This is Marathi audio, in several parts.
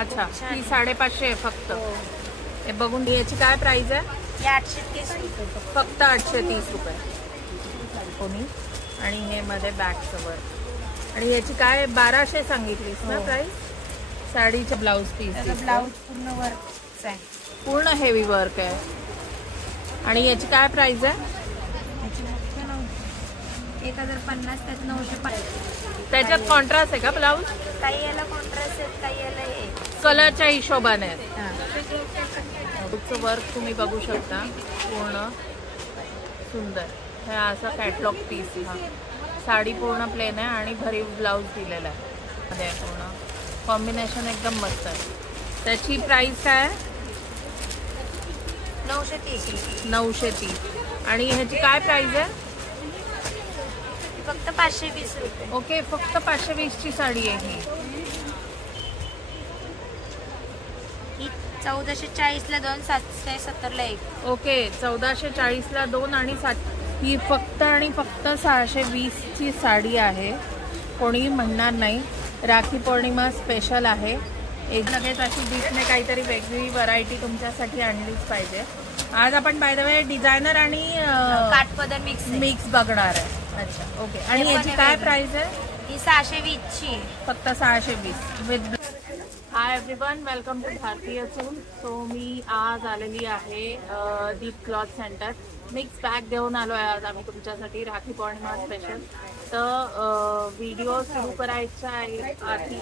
अच्छा, ही 550 आहे फक्त. हे बघून याची काय प्राइस आहे? 830 रुपये फक्त 830 रुपये. कोणी आणि हे मध्ये बॅगचं वर्क. आणि याची काय 1200 सांगितलीस ना प्राइस? साडीचे ब्लाउज पीस. ब्लाउज पूर्ण वर्क आहे, पूर्ण हेवी वर्क आहे. आणि याची काय प्राइस आहे? 1050, त्यात 950. त्याच्यात कॉन्ट्रास्ट आहे का ब्लाउज? काही याला कॉन्ट्रास्ट आहेत, काही याला हे कलरच्या हिशोबाने. वर्क तुम्ही बघू शकता, पूर्ण सुंदर. हे असं कॅटलॉग पीस. हा साडी पूर्ण प्लेन आहे आणि भरीव ब्लाउज दिलेला आहे. पूर्ण कॉम्बिनेशन एकदम मस्त आहे. त्याची प्राइस काय आहे? 930. आणि ह्याची काय प्राइस आहे? फक्त 520 रुपये. ओके, फक्त 520 ची साडी आहे ही. 1440 ला 2, 770 ला 1. ओके, 1440 ला 2 आणि 7. ही फक्त आणि फक्त 620 ची साडी आहे. कोणी म्हणणार नाही. राखी पौर्णिमा स्पेशल आहे. एक लगेच अशी डिशने काहीतरी वेगळी व्हरायटी तुमच्यासाठी आणलीच पाहिजे. आज आपण बाय द वे डिझायनर आणि काठपदर मिक्स बघणार आहे. अच्छा, ओके. आणि याची काय प्राइस आहे? ही 620 ची, फक्त 620 with. Hi everyone, welcome to Bharatiya चूल. सो मी आज आलेली आहे Deep cloth centre. Mix bag घेऊन आलो आहे आज आम्ही तुमच्यासाठी राखी पौर्णिमा स्पेशल. तर व्हिडिओ सुरू करायच्या आधी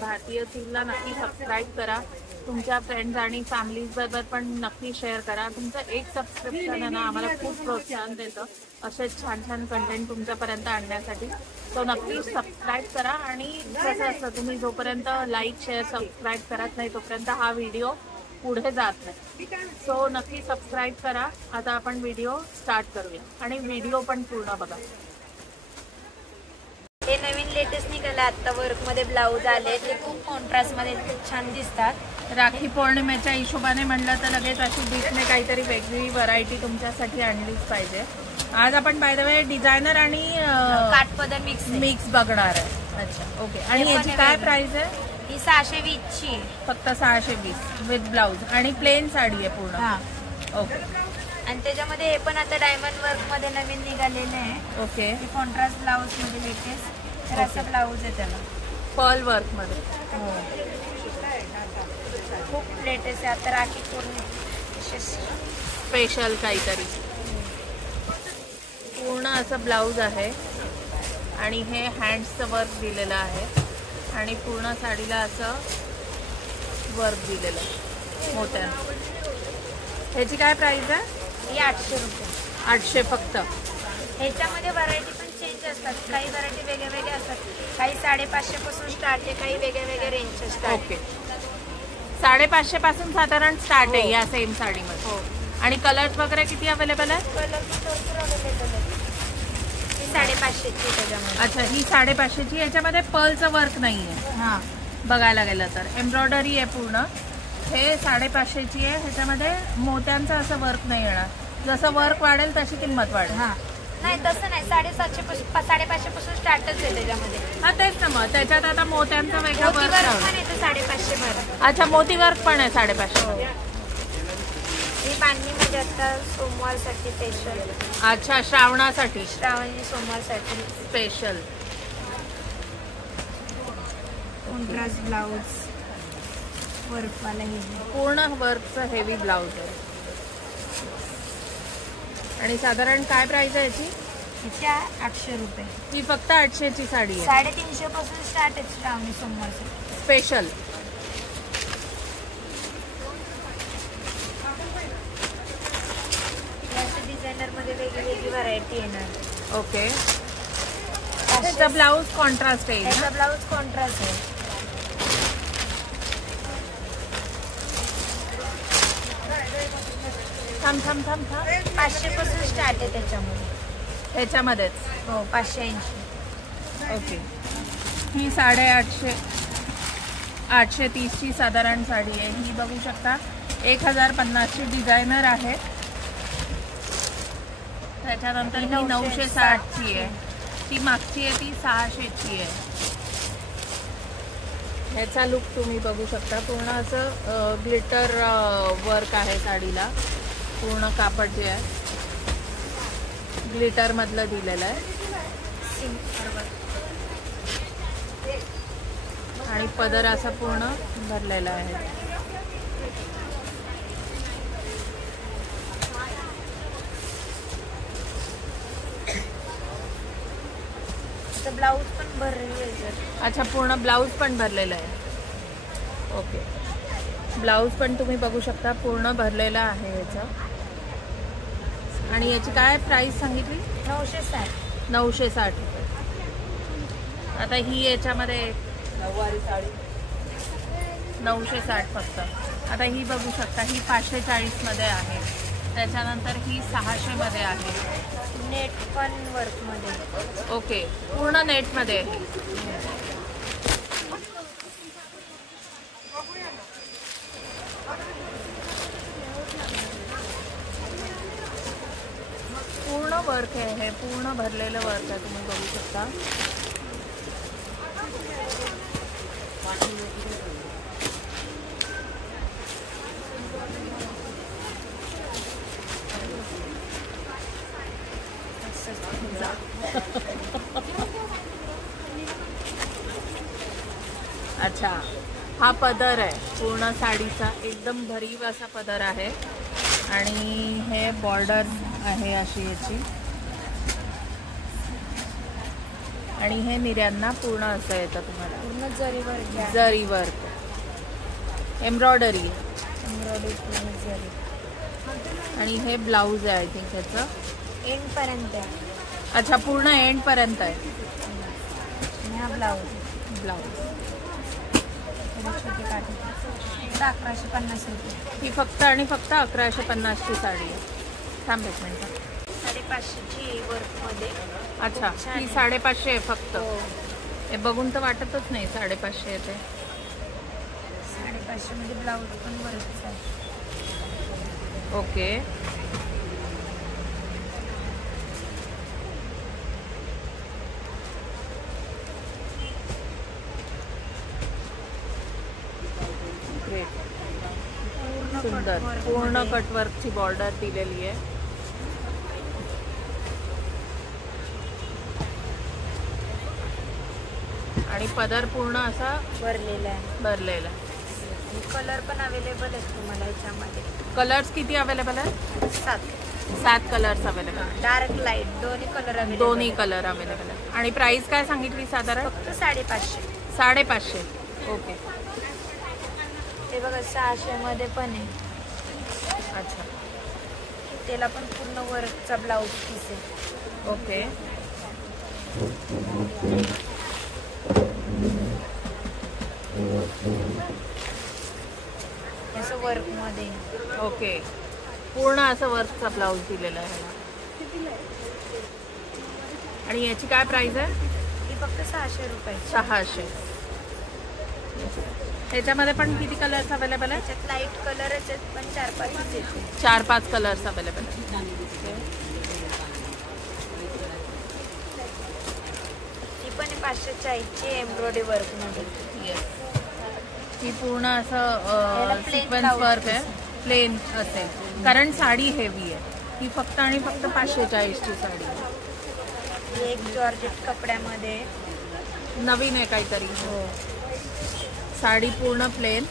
भारतीय चूलला नक्की सबस्क्राईब करा. तुमच्या फ्रेंड्स आणि फॅमिलीज बरोबर पण नक्की शेअर करा. तुमचं एक सबस्क्रिप्शन आहे ना आम्हाला खूप प्रोत्साहन देतं असेच छान छान कंटेंट तुमच्यापर्यंत आणण्यासाठी. सो नक्की सबस्क्राईब करा. आणि कसं असतं, तुम्ही जोपर्यंत लाईक शेअर सबस्क्राईब करत नाही तोपर्यंत हा व्हिडिओ पुढे जात नाही. सो नक्की सबस्क्राईब करा. आता आपण व्हिडिओ स्टार्ट करूया आणि व्हिडिओ पण पूर्ण बघा. हे नवीन लेटेस्ट निघालं आता, वर्क मध्ये ब्लाऊज आले, ते खूप कॉन्ट्रास्ट मध्ये खूप छान दिसतात. राखी पौर्णिमेच्या हिशोबाने म्हणलं तर लगेच अशी डिशने काहीतरी वेगळी व्हरायटी तुमच्यासाठी आणलीच पाहिजे. आज आपण बाय द वे डिझायनर आणि काठपदर मिक्स बघणार आहे. अच्छा, ओके. आणि याची काय प्राइस आहे? ही 620 ची, फक्त 620 विथ ब्लाउज. आणि प्लेन साडी आहे पूर्ण. ओके. आणि त्याच्यामध्ये हे पण आता डायमंड वर्क मध्ये नवीन निघालेले आहे. ओके. हे कॉन्ट्रास्ट ब्लाऊज मध्ये लेटेस्ट. तर असा ब्लाऊज आहे त्याला, पर्ल वर्क मध्ये. खूप लेटेस्ट आहे आता राखी पूर्ण स्पेशल काहीतरी. पूर्ण असं ब्लाऊज आहे आणि हे हँड्सचं वर्क दिलेलं आहे आणि पूर्ण साडीला असं वर्क दिलेलं आहे मोठ्यानं. ह्याची काय प्राइस आहे? ही 800 रुपये. 800 फक्त. ह्याच्यामध्ये व्हरायटी पण चेंज असतात, काही व्हरायटी वेगळ्या वेगळ्या असतात. काही 550 पासून स्टार्ट आहे, काही वेगळ्या वेगळ्या रेंजच्या स्टार्ट. ओके. 550 पासून साधारण स्टार्ट आहे या सेम साडीमध्ये. हो. आणि कलर्स वगैरे किती अवेलेबल आहे? कलर भरपूर अवेलेबल आहे. ही 550 ची त्याच्यामध्ये. अच्छा, ही 550 ची. याच्यामध्ये पर्लचं वर्क नाही आहे. हां, बघायला गेलं तर एम्ब्रॉयडरी आहे पूर्ण. हे 550 ची आहे. ह्याच्यामध्ये मोत्यांचं असं वर्क नाही येणार. जसं वर्क वाढेल तशी किंमत वाढेल. हां, नाही तसं नाही. 750 पासून 550 पासून स्टार्टच आहे त्याच्यामध्ये. हा तेच ना. मग त्याच्यात आता मोत्यांचं वेगळं मोती वर्क वर्क पण येतं 550 मध्ये. अच्छा, मोती वर्क पण आहे 550. ही बांधणीमध्ये आता सोमवारसाठी स्पेशल. अच्छा, श्रावणासाठी. श्रावणी सोमवारसाठी स्पेशल कॉन्ट्रास्ट ब्लाऊज वर्कवाला. हे पूर्ण वर्कचं हेवी ब्लाऊज आहे. आणि साधारण काय प्राइस आहे याची? ह्याच्या 800 रुपये. ही फक्त 800 ची साडी आहे. 350 पासून स्टार्ट आहे श्रावणी सोमवारसाठी स्पेशल. डिझायनर मध्ये वेगळी व्हरायटी येणार. ओके. त्याचा ब्लाऊज कॉन्ट्रास्ट आहे. त्याचा ब्लाऊज कॉन्ट्रास्ट आहे. थांब थांब थांब थांब. 500 पासून स्टार्ट आहे त्याच्यामध्ये. ह्याच्यामध्येच. हो, 580. ओके. ही 850 830 ची साधारण साडी आहे. ही बघू शकता 1050 ची डिझायनर आहे. त्याच्यानंतर ही 960 ची आहे. ती मागची आहे ती 600 ची आहे. ह्याचा लुक तुम्ही बघू शकता. पूर्ण असं ग्लिटर वर्क आहे साडीला. पूर्ण कापड जे आहे ग्लिटर मधलं दिलेलं आहे आणि पदर असा पूर्ण भरलेला आहे. ब्लाऊज पण भरलेलं आहे. अच्छा, पूर्ण ब्लाऊज पण भरलेला आहे. ओके, ब्लाऊज पण तुम्ही बघू शकता पूर्ण भरलेला आहे याचं. आणि याची काय प्राइस सांगितली? 960. 960 रुपये. आता ही याच्यामध्ये नऊवारी साडी 960 फक्त. आता ही बघू शकता, ही 540 मध्ये आहे. त्याच्यानंतर ही 600 मध्ये आहे. नेट पण वर्क मध्ये. ओके, पूर्ण नेट मध्ये आहे. पूर्ण वर्क आहे हे, पूर्ण भरलेलं वर्क आहे. तुम्ही बघू शकता. अच्छा, हा पदर आहे पूर्ण साडीचा. एकदम भरीव असा पदर आहे आणि हे बॉर्डर आहे अशी याची. आणि हे निर्यांना पूर्ण असं येतं तुम्हाला. पूर्ण जरी वर्क. जरी वर्क, एम्ब्रॉयडरी. जरी. आणि हे ब्लाऊज आहे आय थिंक ह्याचं. एंड पर्यंत. अच्छा, पूर्ण एंड पर्यंत आहे. हा ब्लाऊज. ब्लाऊज छोटे काठी. 1150 रुपये. ही फक्त आणि फक्त 1150ची साडी आहे. थांब एक मिनिट. 550ची वर्क मध्ये. अच्छा, ही 550 आहे फक्त. हो. हे बघून तर वाटतच नाही 550 आहे ते. 550 मध्ये ब्लाऊज पण वर्क आहे. Okay, great. सुंदर पूर्ण कटवर्कची बॉर्डर दिलेली आहे. आणि पदर पूर्ण असा भरलेला आहे. भरलेला. कलर पण अवेलेबल आहेत तुम्हाला याच्यामध्ये. कलर्स किती अवेलेबल आहेत? 7 कलर्स अवेलेबल आहेत. डार्क लाईट दोन्ही कलर अवेलेबल. दोन्ही कलर अवेलेबल आहेत. आणि प्राइस काय सांगितली साधारण? फक्त 550. 550. ओके. ते बघा 600 मध्ये पण आहे. अच्छा, त्याला पण पूर्ण वर्कचा ब्लाऊज पीस आहे. ओके. असं वर्क मध्ये. ओके, पूर्ण असं वर्कचा ब्लाऊज दिलेला आहे. आणि याची काय प्राइस आहे? ही फक्त 600 रुपये. 600. ह्याच्यामध्ये पण किती कलर्स अवेलेबल आहे? त्याच्यात लाईट कलरच आहेत पण 4-5 येते. 4-5 कलर्स अवेलेबल आहेत. ही पण 540ची एम्ब्रॉयडरी वर्क मध्ये. येस, ही पूर्ण असं सिक्वेन्स वर्क आहे. प्लेन असेल कारण साडी हेवी आहे. ही फक्त आणि फक्त 540ची साडी आहे. एक जॉर्जेट कपड्यामध्ये नवीन आहे काहीतरी. हो. साडी पूर्ण प्लेन.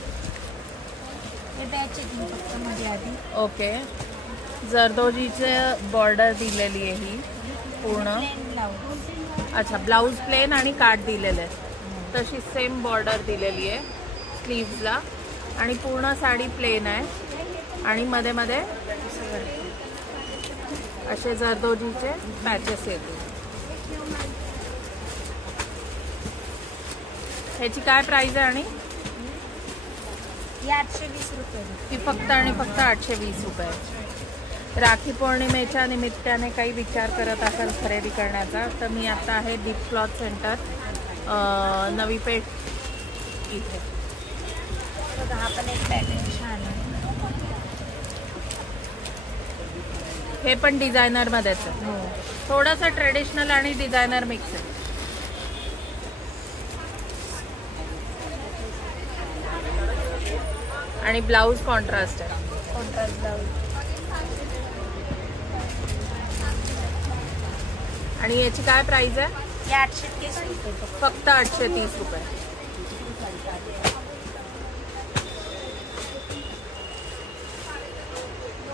हे बॅच आहे फक्त मध्ये आधी. ओके, जरदोजीचे बॉर्डर दिलेली आहे ही पूर्ण. Plain blouse. अच्छा, ब्लाऊज प्लेन आणि काठ दिलेलं आहे. तशी सेम बॉर्डर दिलेली आहे स्लीव्सला. आणि पूर्ण साडी प्लेन आहे आणि मध्ये मध्ये असे जरदोजीचे पॅचेस येतील. ह्याची काय प्राइस आहे? आणि 820 रुपये. ती फक्त आणि फक्त 820 रुपये. राखी पौर्णिमेच्या निमित्ताने काही विचार करत असाल खरेदी करण्याचा तर मी आता आहे दीप क्लॉथ सेंटर, नवी पेठ इथे. बघा हा पण एक पॅटर्न छान आहे. हे पण डिझायनर मध्येच आहे. हो. थोडंसं ट्रेडिशनल आणि डिझायनर मिक्स आहे. आणि ब्लाऊज कॉन्ट्रास्ट आहे. Contrast blouse. आणि याची काय प्राइस आहे? हे 830 रुपये. फक्त 830 रुपये.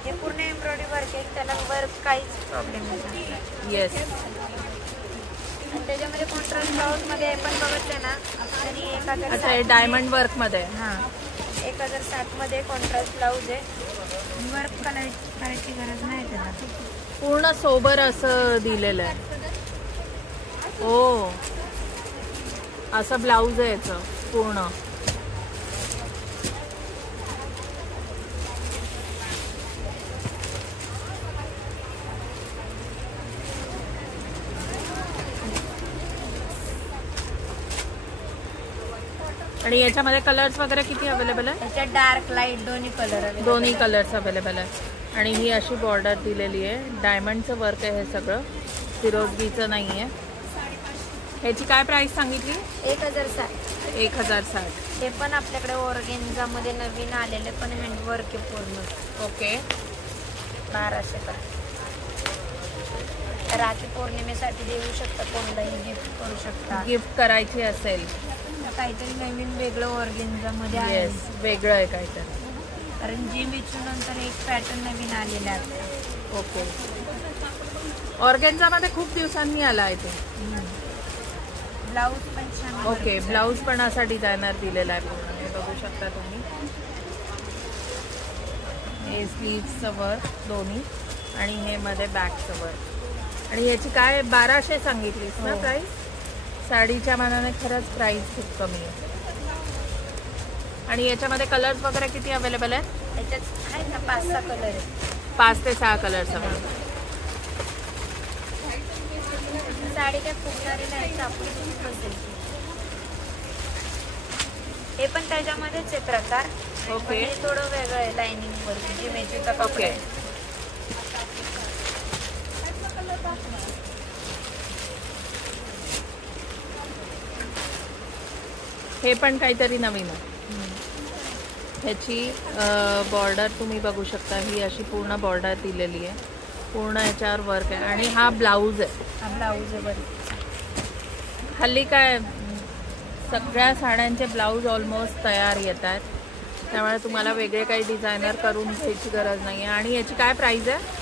हे पूर्ण एम्ब्रॉयडरी वर्क आहे, त्याला वर्क काहीच प्रॉब्लेम नाही. येस. आणि त्याच्यामध्ये कॉन्ट्रास्ट ब्लाऊज मध्ये पण बघितलं ना तरी 1060. अच्छा, हे डायमंड वर्क मध्ये. हां 1060 मध्ये कॉन्ट्रास्ट ब्लाऊज आहे. वर्क करायची गरज नाही त्याला. पूर्ण सोबर असं दिलेलं आहे. ओ असं ब्लाऊज आहे याचं पूर्ण. आणि याच्यामध्ये कलर्स वगैरे किती अवेलेबल आहे? त्याच्यात डार्क लाईट दोन्ही कलर आहे. दोन्ही कलर्स अवेलेबल आहे. आणि ही अशी बॉर्डर दिलेली आहे. डायमंडचं वर्क आहे हे सगळं, फिरोजगीचं नाही आहे. ह्याची काय प्राइस सांगितली? 1060. 1060. हे पण आपल्याकडे ऑर्गेन्झामध्ये नवीन आलेले पण हँडवर्क आहे पूर्ण. ओके. 1200 पर्यंत. राखी पौर्णिमेसाठी देऊ शकता, कोणालाही गिफ्ट करू शकता. गिफ्ट करायची असेल काहीतरी नवीन वेगळं ऑर्गेन्झामध्ये आहे. येस, वेगळं आहे काहीतरी. कारण जिमीचू नंतर एक पॅटर्न नवीन आलेला आहे. ओके. ऑर्गेन्झामध्ये खूप दिवसांनी आला आहे ते. ब्लाऊज पण छान. ओके, ब्लाऊज पण असा डिझायनर दिलेला आहे पूर्ण. हे बघू शकता तुम्ही. हे स्लीव्सचं वर्क दोन्ही आणि हे मध्ये बॅकचं वर्क. आणि याची काय 1200 सांगितलीस ना प्राइस? साडीच्या मानाने खरंच प्राइस खूप कमी आहे. आणि याच्यामध्ये कलर्स वगैरे किती अवेलेबल आहेत? त्याच्यात आहेत ना 5-6 कलर आहेत. 5 ते 6 कलर्स अवेलेबल. साडी काय फुगणारी नाही, आपण असेल. हे पण त्याच्यामध्येच आहे प्रकार. ओके. हे थोडं वेगळं आहे लाइनिंग वर जिमीचूचा कपडा. ओके. हे पण काहीतरी नवीन आहे. ह्याची बॉर्डर तुम्ही बघू शकता. ही अशी पूर्ण बॉर्डर दिलेली आहे. पूर्ण याच्यावर वर्क आहे. आणि हा ब्लाऊज आहे. हा ब्लाऊज आहे बरं. हल्ली काय सगळ्या साड्यांचे ब्लाऊज ऑलमोस्ट तयार येतात, त्यामुळे तुम्हाला वेगळे काही डिझायनर करून घ्यायची गरज नाही आहे. आणि याची काय प्राइस आहे?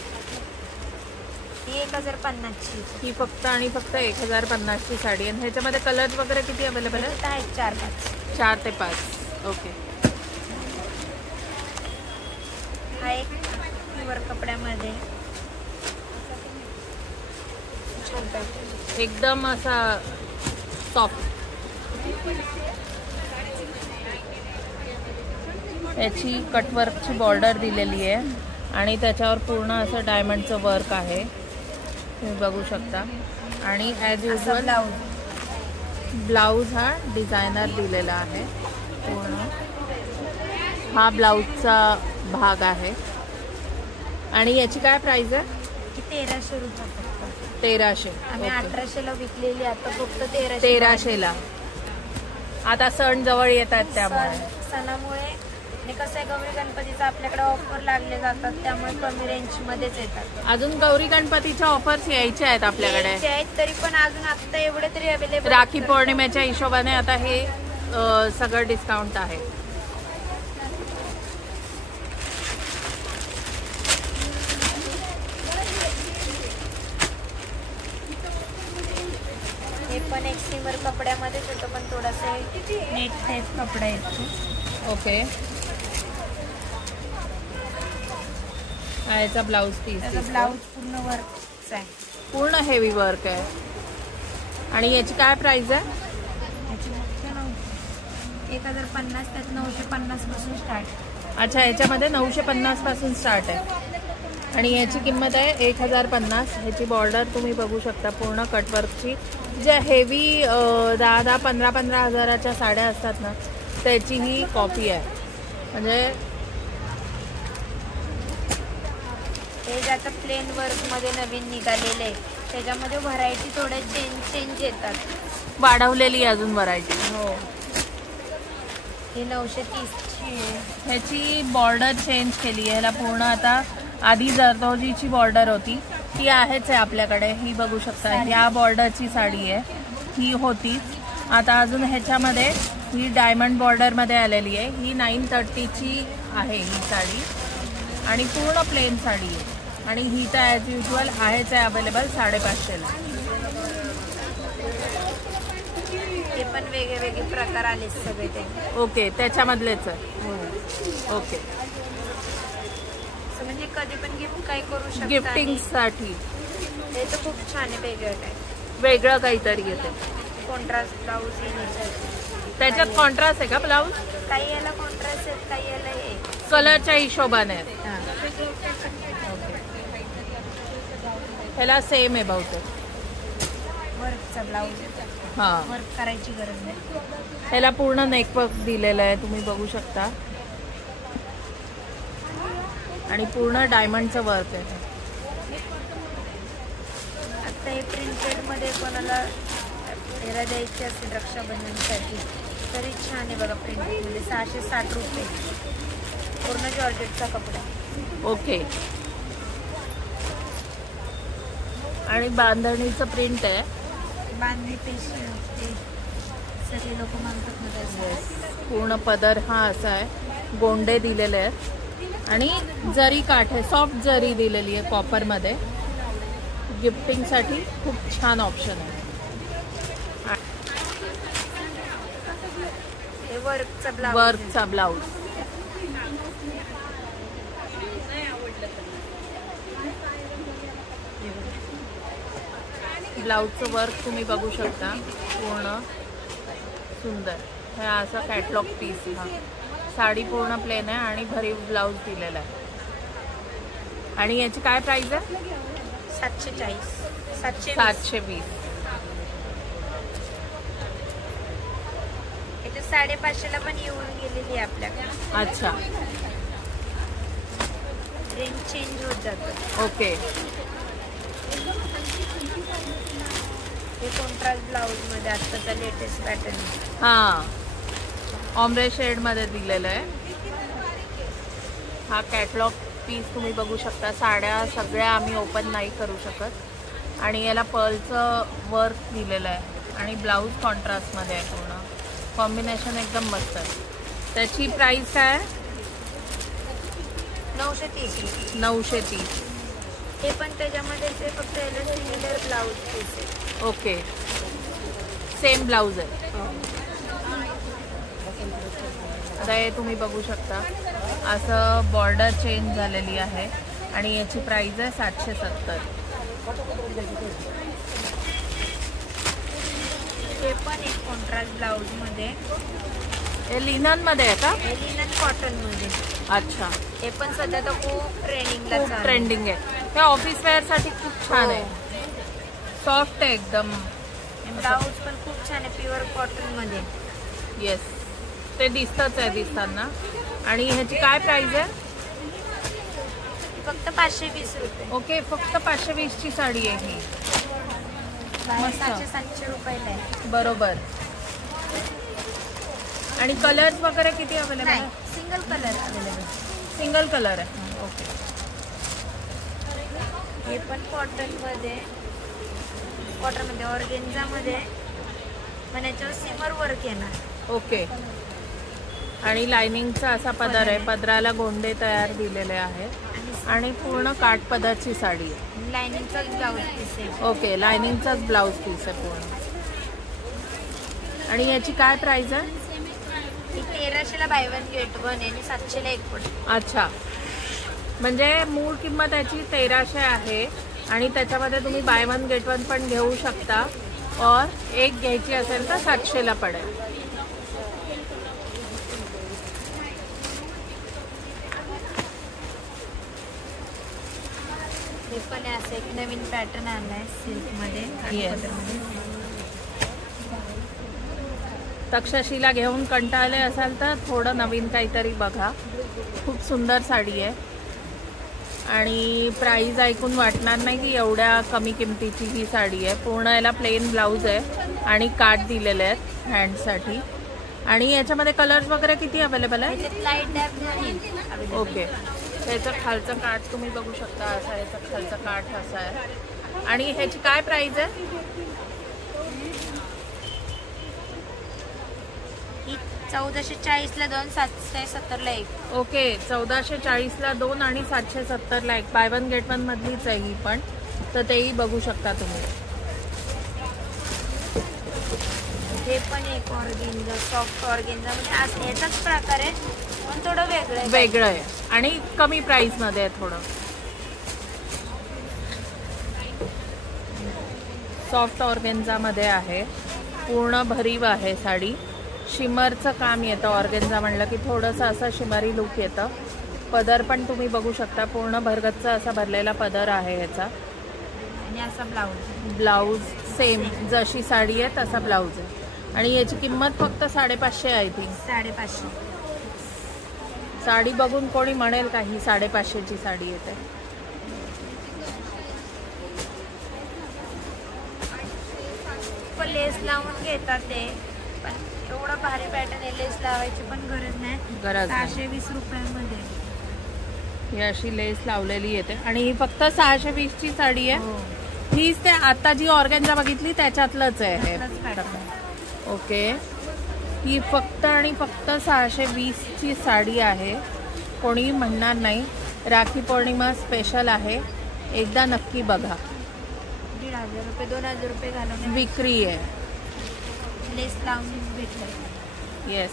ही 1050ची. ही फक्त आणि फक्त 1050ची साडी. आणि ह्याच्यामध्ये कलर्स वगैरे किती अवेलेबल आहे? आहेत 4-5. 4 ते 5. ओके. हा एक प्युअर कपड्यामध्ये छान पॅटर्न. एकदम असा सॉफ्ट. याची कटवर्कची बॉर्डर दिलेली आहे आणि त्याच्यावर पूर्ण असं डायमंडचं वर्क आहे, तुम्ही बघू शकता. आणि ॲज युजल ब्लाऊज हा डिझायनर दिलेला आहे पूर्ण. हा ब्लाऊजचा भाग आहे. आणि याची काय प्राइस आहे? 1300 रुपये फक्त. 1300. आम्ही 1800ला विकलेली, आता फक्त 1300ला. आता सण जवळ येतात त्यामुळे. सणामुळे आणि कसं आहे गौरी गणपतीचा आपल्याकडे ऑफर लागले जातात, त्यामुळे कमी रेंजमध्येच येतात. अजून गौरी गणपतीच्या ऑफर्स यायच्या आहेत आपल्याकडे. तरी पण अजून आता एवढे तरी अवेलेबल. राखी पौर्णिमेच्या हिशोबाने आता हे सगळं डिस्काउंट आहे. हे पण एक सिमर कपड्यामध्येच होतं, पण थोडासा नेट टाईप कपडा येतो. ओके. याचा ब्लाऊज पीस. त्याचा ब्लाऊज पूर्ण वर्कचा आहे. पूर्ण हेवी वर्क आहे. आणि याची काय प्राइस आहे? याची 1050. त्यात 950 पासून स्टार्ट. अच्छा, याच्यामध्ये 950 पासून स्टार्ट आहे. आणि याची किंमत आहे 1050. ह्याची बॉर्डर तुम्ही बघू शकता पूर्ण कटवर्कची. ज्या हेवी 10,000, 15,000 हजाराच्या साड्या असतात ना, त्याची ही कॉपी आहे. म्हणजे हे ज्याचं प्लेन वर्कमध्ये नवीन निघालेलं आहे, त्याच्यामध्ये व्हरायटी थोड्या चेंज येतात. वाढवलेली अजून व्हरायटी. हो. ही 930 ची आहे. ह्याची बॉर्डर चेंज केली आहे. ह्याला पूर्ण आता आधी जरदोजीची बॉर्डर होती ती आहेच आहे आपल्याकडे. ही बघू शकता ह्या बॉर्डरची साडी आहे, ही होती. आता अजून ह्याच्यामध्ये ही डायमंड बॉर्डरमध्ये आलेली आहे. ही 930ची आहे ही साडी आणि पूर्ण प्लेन साडी आहे. आणि ही तर ॲज युजल आहेच आहे अवेलेबल 550ला. हे पण वेगळे प्रकार आले सगळे ते. ओके, त्याच्यामधलेच आहे. ओके, म्हणजे कधी पण गिफ्ट काय करू शकता. गिफ्टिंगसाठी हे तर खूप छान आहे. वेगळं टाईप, वेगळं काहीतरी येते. कॉन्ट्रास्ट ब्लाऊज येण्यासाठी. त्याच्यात कॉन्ट्रास्ट आहे का ब्लाऊज? काही याला कॉन्ट्रास्ट आहे, काही याला हे कलरच्या हिशोबाने. ह्याला सेम आहे बहुतेक. वर्कचा ब्लाऊज. हा, वर्क करायची गरज नाही. ह्याला पूर्ण नेकवर्क दिलेलं आहे, तुम्ही बघू शकता. आणि पूर्ण डायमंडचं वर्क आहे. आता हे प्रिंटेड मध्ये कोणाला हेरा द्यायची असेल रक्षाबंधनसाठी तरी छान आहे बघा. प्रिंटेड मध्ये 660 रुपये. पूर्ण जॉर्जेटचा कपडा. ओके, आणि बांधणीचं प्रिंट आहे. बांधणी पेशी असते, सगळे लोक मागतात मध्ये. पूर्ण पदर हा असा आहे, गोंडे दिलेले आहेत आणि जरी काठ आहे, सॉफ्ट जरी दिलेली आहे कॉपरमध्ये. गिफ्टिंगसाठी खूप छान ऑप्शन आहे. हे वर्कचा ब्लाऊज. वर्कचा ब्लाऊज. ब्लाऊजचं वर्क तुम्ही बघू शकता, पूर्ण सुंदर. हे असा कॅटलॉग पीस. हा, साडी पूर्ण प्लेन आहे आणि भरीव ब्लाऊज दिलेला आहे. आणि याची काय प्राइस आहे? 740. 720. याच्या 550ला पण येऊन गेलेली आहे आपल्याकडे. अच्छा, रेंज चेंज होत जातं. ओके. हे कॉन्ट्रास्ट ब्लाऊज मध्ये आत्ताचा लेटेस्ट पॅटर्न. हा, ऑम्ब्रे शेड मध्ये दिलेलं आहे. हा कॅटलॉग पीस तुम्ही बघू शकता. साड्या सगळ्या आम्ही ओपन नाही करू शकत. आणि याला पर्लचं वर्क दिलेलं आहे आणि ब्लाऊज कॉन्ट्रास्टमध्ये आहे. पूर्ण कॉम्बिनेशन एकदम मस्त आहे. त्याची प्राइस काय आहे? 930. 930. हे पण त्याच्यामध्ये ते फक्त याला सिमिलर ब्लाऊज पीस आहे. ओके, सेम ब्लाऊज आहे. आता हे तुम्ही बघू शकता, असं बॉर्डर चेंज झालेली आहे आणि याची प्राइस आहे 770. हे पण एक कॉन्ट्रास्ट ब्लाऊज मध्ये. हे लिनन मध्ये आहे का? हे लिनन कॉटन मध्ये. अच्छा, हे पण सध्या तर खूप ट्रेंडिंगला खूप चालू. ट्रेंडिंग आहे. हे ऑफिस वेअर साठी खूप छान आहे. सॉफ्ट आहे एकदम. ब्लाऊज पण खूप छान आहे, प्युअर कॉटन मध्ये. येस, ते दिसतच आहे दिसताना. आणि ह्याची काय प्राइस आहे? फक्त 520 रुपये. ओके, फक्त 520 ची साडी आहे ही. मस्त. 700 रुपयाला आहे. बरोबर. आणि कलर्स वगैरे किती अवेलेबल आहे? Single colour available. Single colour आहे. ओके. हे पण कॉटन मध्ये, ऑर्गेन्झा मध्ये, पण याच्यावर सिमर वर्क येणार. ओके. आणि लाइनिंगचा असा पदर आहे. पदराला गोंडे तयार दिलेले आहेत आणि पूर्ण काठ पदरची साडी आहे. लाइनिंगचाच ब्लाऊज पीस आहे. ओके, लाइनिंगचाच ब्लाऊज पीस आहे पूर्ण. आणि याची काय प्राइस आहे? 1300ला बाय वन गेट वन आणि 700ला एक पण. अच्छा, म्हणजे मूळ किंमत याची 1300 आहे आणि त्याच्यामध्ये तुम्ही बाय वन गेट वन पण घेऊ शकता. और एक घ्यायची असेल तर 700ला पडेल. हे पण असं एक नवीन पॅटर्न आलाय सिल्क मध्ये. तक्षशिला घेऊन कंटाळले असाल तर थोडं नवीन काहीतरी बघा. खूप सुंदर साडी आहे आणि प्राइस ऐकून वाटणार नाही की एवढ्या कमी किमतीची ही साडी आहे. पूर्ण याला प्लेन ब्लाऊज आहे आणि काठ दिलेले आहेत हँडसाठी आणि याच्यामध्ये कलर्स वगैरे किती अवेलेबल आहे? त्याच्यात लाईट डॅप ओके. ह्याचं खालचं काठ तुम्ही बघू शकता, असं याचं खालचं काठ असं आहे. आणि ह्याची काय प्राइस आहे? ही 1440 ला 2, 770 ला 1. ओके, 1440 ला 2 आणि 770 ला 1. बाय वन गेट वन मधलीच आहे ही पण, तर तेही बघू शकता तुम्ही. हे पण एक ऑर्गेन्झा, सॉफ्ट ऑर्गेन्झा म्हणजे याचाच प्रकार आहे पण थोडं वेगळं आहे आणि कमी प्राइस मध्ये आहे थोडं. सॉफ्ट ऑर्गेन्झा मध्ये आहे, पूर्ण भरीव आहे साडी. शिमरचं काम येतं, ऑर्गेन्झा म्हणलं की थोडंसं असं शिमरी लुक येतं. पदर पण तुम्ही बघू शकता, पूर्ण भरगतचा असा भरलेला पदर आहे ह्याचा. आणि असा ब्लाऊज सेम जशी साडी आहे तसा ब्लाऊज आहे. आणि याची किंमत फक्त 550 आहे. ती 550. साडी बघून कोणी म्हणेल का ही 550 ची साडी येते? लेस लावून घेतात ते, पण एवढा भारी पॅटर्न आहे, लेस लावायची पण गरज नाही. 620 रुपयांमध्ये ही अशी लेस लावलेली येते आणि ही फक्त 620 ची साडी आहे. हीच ते आता जी ऑर्गेन्झा बघितली त्याच्यातलंच आहे हे. ओके, ही फक्त आणि फक्त 620 ची साडी आहे, कोणी म्हणणार नाही. राखी पौर्णिमा स्पेशल आहे, एकदा नक्की बघा. 1,500 रुपये 2,000 रुपये घालून विक्री आहे. लेस लावून भेटलं. येस,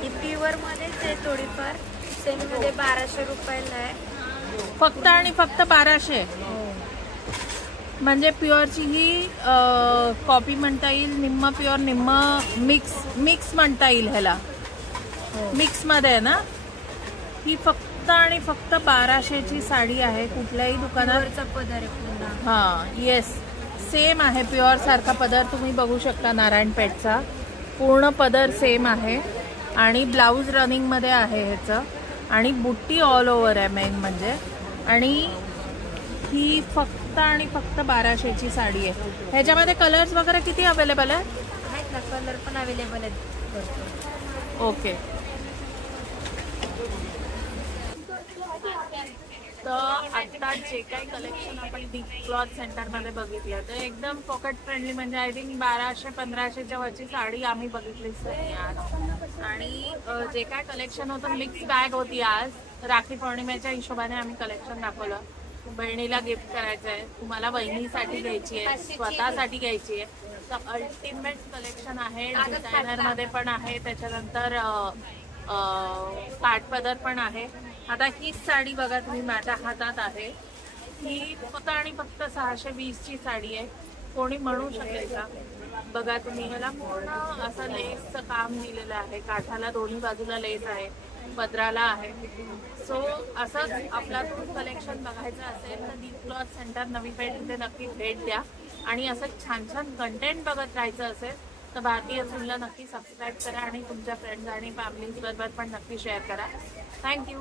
ही प्युअर मध्येच आहे, थोडीफार सेमी मध्ये 1200 रुपयाला आहे. फक्त आणि फक्त 1200. म्हणजे प्युअरची ही कॉपी म्हणता येईल, निम्म प्युअर निम्म मिक्स म्हणता येईल ह्याला. मिक्स मध्ये आहे ना. ही फक्त आणि फक्त 1200 ची साडी आहे. कुठल्याही दुकानात पदर आहे पूर्ण. हा, येस, सेम आहे, प्युअर सारखा पदर तुम्ही बघू शकता. नारायणपेठचा पूर्ण पदर सेम आहे आणि ब्लाऊज रनिंग मध्ये आहे ह्याचं. आणि बुट्टी ऑल ओव्हर आहे मेन म्हणजे. आणि ही फक्त आणि फक्त 1200 ची साडी आहे. ह्याच्यामध्ये कलर्स वगैरे किती अवेलेबल आहेत ना? कलर पण अवेलेबल आहेत. ओके, तर आता जे काही कलेक्शन आपण दीप क्लॉथ सेंटरमध्ये बघितलं तर एकदम पॉकेट फ्रेंडली, म्हणजे आय थिंक 1200-1500च्या वरची साडी आम्ही बघितलीच नाही आज. आणि जे काय कलेक्शन होतं, मिक्स बॅग होती आज. राखी पौर्णिमेच्या हिशोबाने आम्ही कलेक्शन दाखवलं. बहिणीला गिफ्ट करायचं आहे, तुम्हाला बहिणीसाठी घ्यायची आहे, स्वतःसाठी घ्यायची आहे, तर अल्टिमेट कलेक्शन आहे. डिझायनरमध्ये पण आहे, त्याच्यानंतर काठपदर पण आहे. आता हीच साडी बघा तुम्ही माझ्या हातात आहे, ही फक्त आणि फक्त 620 ची साडी आहे. कोणी म्हणू शकेल का? बघा तुम्ही, ह्याला पूर्ण असं लेसचं काम दिलेलं आहे. काठाला दोन्ही बाजूला लेस आहे, पदराला आहे. सो असंच आपल्याकडून कलेक्शन बघायचं असेल तर दीप क्लॉथ सेंटर नवी पेठ इथे नक्की भेट द्या. आणि असं छान छान कंटेंट बघत राहायचं असेल तर भारतीय चूलला नक्की सबस्क्राईब करा आणि तुमच्या फ्रेंड्स आणि फॅमिलीज बरोबर पण नक्की शेअर करा. थँक्यू.